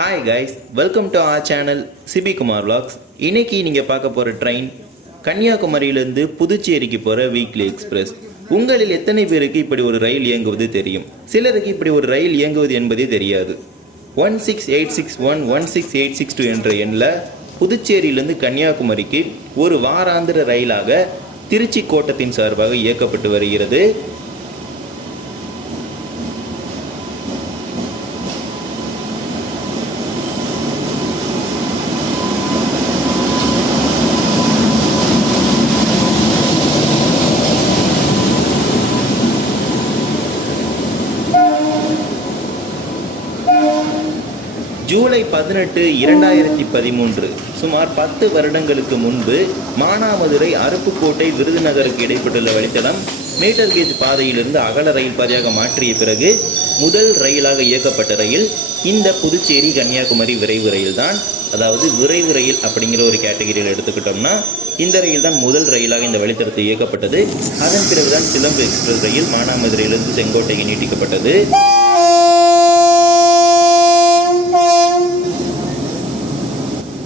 Hi guys welcome to our channel Sibi Kumar vlogs. இன்னைக்கு நீங்கள் பார்க்க போகிற ட்ரெயின் கன்னியாகுமரியிலேருந்து புதுச்சேரிக்கு போகிற வீக்லி எக்ஸ்பிரஸ் உங்களில் எத்தனை பேருக்கு இப்படி ஒரு ரயில் இயங்குவது தெரியும்? சிலருக்கு இப்படி ஒரு ரயில் இயங்குவது என்பதே தெரியாது. One six eight six one one six eight six two என்ற எண்ணில் புதுச்சேரியிலேருந்து கன்னியாகுமரிக்கு ஒரு வாராந்திர ரயிலாக திருச்சி கோட்டத்தின் சார்பாக இயக்கப்பட்டு வருகிறது. ஜூலை பதினெட்டு இரண்டாயிரத்தி பதிமூன்று சுமார் பத்து வருடங்களுக்கு முன்பு மானாமதுரை அருப்புக்கோட்டை விருதுநகருக்கு இடைப்பட்டுள்ள வழித்தடம் மீட்டர் கேஜ் பாதையிலிருந்து அகல ரயில் பாதையாக மாற்றிய பிறகு முதல் ரயிலாக இயக்கப்பட்ட ரயில் இந்த புதுச்சேரி கன்னியாகுமரி விரைவு ரயில் தான் அதாவது விரைவு ரயில் அப்படிங்கிற ஒரு கேட்டகரியில் எடுத்துக்கிட்டோம்னா இந்த ரயில் தான் முதல் ரயிலாக இந்த வழித்தடத்தில் இயக்கப்பட்டது. அதன் பிறகுதான் சிலம்பு எக்ஸ்பிரஸ் ரயில் மானாமதுரையிலிருந்து செங்கோட்டைக்கு நீட்டிக்கப்பட்டது.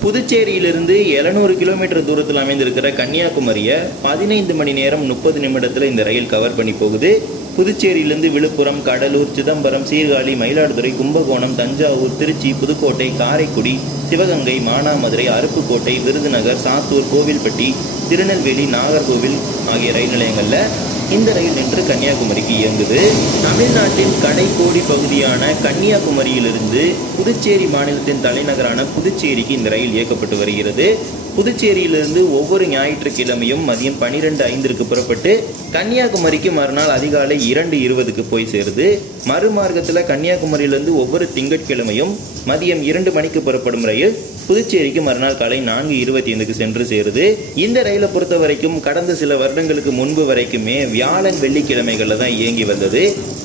புதுச்சேரியிலிருந்து 700 கிலோமீட்டர் தூரத்தில் அமைந்திருக்கிற கன்னியாகுமரியை பதினைந்து மணி நேரம் முப்பது நிமிடத்தில் இந்த ரயில் கவர் பண்ணி போகுது. புதுச்சேரியிலிருந்து விழுப்புரம் கடலூர் சிதம்பரம் சீர்காழி மயிலாடுதுறை கும்பகோணம் தஞ்சாவூர் திருச்சி புதுக்கோட்டை காரைக்குடி சிவகங்கை மானாமதுரை அருப்புக்கோட்டை விருதுநகர் சாத்தூர் கோவில்பட்டி திருநெல்வேலி நாகர்கோவில் ஆகிய ரயில் நிலையங்களில் இந்த ரயில் நின்று கன்னியாகுமரிக்கு இயங்குது. தமிழ்நாட்டின் கடைக்கோடி பகுதியான கன்னியாகுமரியிலிருந்து புதுச்சேரி மாநிலத்தின் தலைநகரான புதுச்சேரிக்கு இந்த ரயில் இயக்கப்பட்டு வருகிறது. புதுச்சேரியிலிருந்து ஒவ்வொரு ஞாயிற்றுக்கிழமையும் மதியம் பனிரெண்டு ஐந்திற்கு புறப்பட்டு கன்னியாகுமரிக்கு மறுநாள் அதிகாலை இரண்டு இருபதுக்கு போய் சேருது. மறுமார்க்கத்தில் கன்னியாகுமரியிலிருந்து ஒவ்வொரு திங்கட்கிழமையும் மதியம் இரண்டு மணிக்கு புறப்படும் ரயில் புதுச்சேரிக்கு மறுநாள் காலை நான்கு இருபத்தி ஐந்துக்கு சென்று சேருது. இந்த ரயிலை பொறுத்த வரைக்கும் கடந்த சில வருடங்களுக்கு முன்பு வரைக்குமே வியாழன் வெள்ளிக்கிழமைகளில் தான் இயங்கி வந்தது.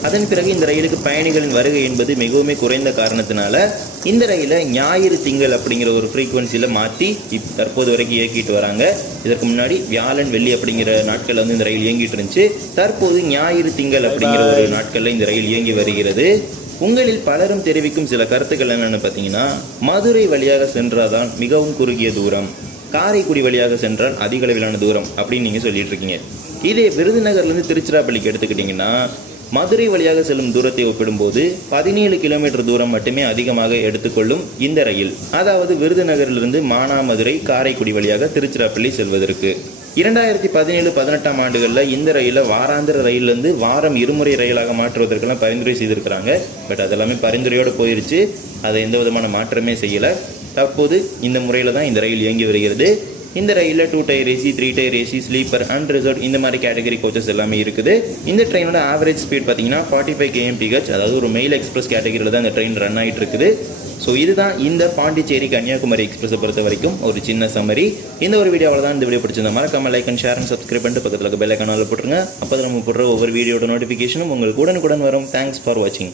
அதன் பிறகு இந்த ரயிலுக்கு பயணிகளின் வருகை என்பது மிகவும் குறைந்த காரணத்தினால இந்த ரயிலை ஞாயிறு திங்கள் அப்படிங்கிற ஒரு ஃப்ரீக்குவன்சியில் மாற்றி தற்போது தற்போது வரைக்கும் இயக்கிட்டு வராங்க. இதற்கு முன்னாடி வியாழன் வெள்ளி அப்படிங்கிற நாட்களில் வந்து இந்த ரயில் இயங்கிட்டு இருந்துச்சு. தற்போது ஞாயிறு திங்கள் அப்படிங்கிற ஒரு நாட்களில் இந்த ரயில் இயங்கி வருகிறது. உங்களில் பலரும் தெரிவிக்கும் சில கருத்துக்கள் என்னென்னு பார்த்தீங்கன்னா மதுரை வழியாக சென்றாதான் மிகவும் குறுகிய தூரம். காரைக்குடி வழியாக சென்றால் அதிக அளவிலான தூரம் அப்படின்னு நீங்கள் சொல்லிட்டு இருக்கீங்க. இதே விருதுநகர்லேருந்து திருச்சிராப்பள்ளிக்கு எடுத்துக்கிட்டிங்கன்னா மதுரை வழியாக செல்லும் தூரத்தை ஒப்பிடும்போது பதினேழு கிலோமீட்டர் தூரம் மட்டுமே அதிகமாக எடுத்துக்கொள்ளும் இந்த ரயில். அதாவது விருதுநகரிலிருந்து மானாமதுரை காரைக்குடி வழியாக திருச்சிராப்பள்ளி செல்வதற்கு. இரண்டாயிரத்தி பதினேழு பதினெட்டாம் ஆண்டுகளில் இந்த ரயிலை வாராந்திர ரயிலிருந்து வாரம் இருமுறை ரயிலாக மாற்றுவதற்கெல்லாம் பரிந்துரை செய்திருக்கிறாங்க. பட் அதெல்லாமே பரிந்துரையோடு போயிருச்சு. அதை எந்த விதமான மாற்றமே செய்யலை. தற்போது இந்த முறையில் தான் இந்த ரயில் இயங்கி வருகிறது. இந்த ரயிலில் two tier AC three tier AC sleeper and reserve இந்த மாதிரி கேட்டகரி கோச்சஸ் எல்லாமே இருக்குது. இந்த ட்ரெயினோட ஆவரேஜ் ஸ்பீட் பார்த்தீங்கன்னா ஃபார்ட்டி ஃபைவ் கேஎம்பிஹெச் அதாவது ஒரு மெயில் எக்ஸ்பிரஸ் கேட்டகரியில் தான் இந்த ட்ரெயின் ரன் ஆகிட்டு இருக்குது ஸோ இதுதான் இந்த பாண்டிச்சேரி கன்னியாகுமரி எக்ஸ்பிரஸை பொறுத்த வரைக்கும் ஒரு சின்ன சம்மரி இந்த ஒரு வீடியோவில் தான் இந்த வீடியோ பிடிச்சிருந்தா மறக்காம like and share and subscribe பண்ணிட்டு பக்கத்தில் இருக்க பெல் ஐக்கானால் போட்டுருங்க. அப்போ நம்ம போடுற ஒவ்வொரு வீடியோட நோட்டிஃபிகேஷனும் உங்களுக்கு உடனுக்குடன் வரும். தேங்க்ஸ் ஃபார் வாட்சிங்